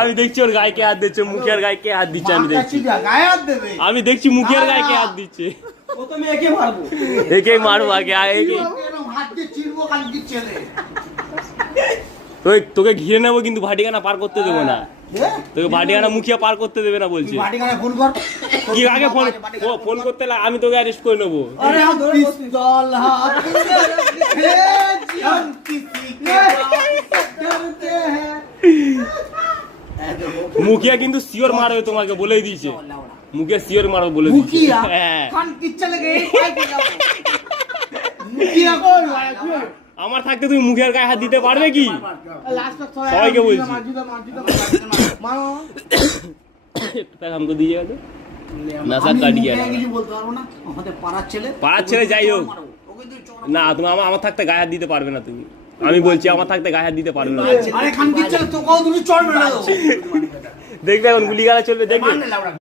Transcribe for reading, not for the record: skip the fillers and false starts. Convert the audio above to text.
আমি দেখছি ওর গায়ে কে হাত দিচ্ছে, মুখের গায়ে কে হাত দিচ্ছে। আমি দেখছি মুখের গায়ে কে হাত দিচ্ছে। একেই মারবো আগে। তোকে ঘিরে নেবো কিন্তু ভাটিখানা পার করতে দেবো না। তোকে ভাটিখানা মুখিয়া পার করতে দেবে না বলছি। কি আগে ফোন করতে আমি তোকে অ্যারেস্ট করে নেবো। মুখিয়া কিন্তু শিওর মারবে তোমাকে, বলেই দিয়েছে। মুখিয়া শিওর মারবে বলে দিয়েছে। হ্যাঁ আমার থাকতে তুমি মুখের গায়ে হাত দিতে পারবে কি? সবাইকে বলছি। हमको दीजिएगा तो नशा काट गया পাড়ার ছেলে যাই হোক না, তুমি আমার থাকতে গায়ে হাত দিতে পারবে না। তুমি আমি বলছি আমার থাকতে গায়ে হাত দিতে পারবে না। দেখবে এখন গুলি গালা চলবে, দেখবে।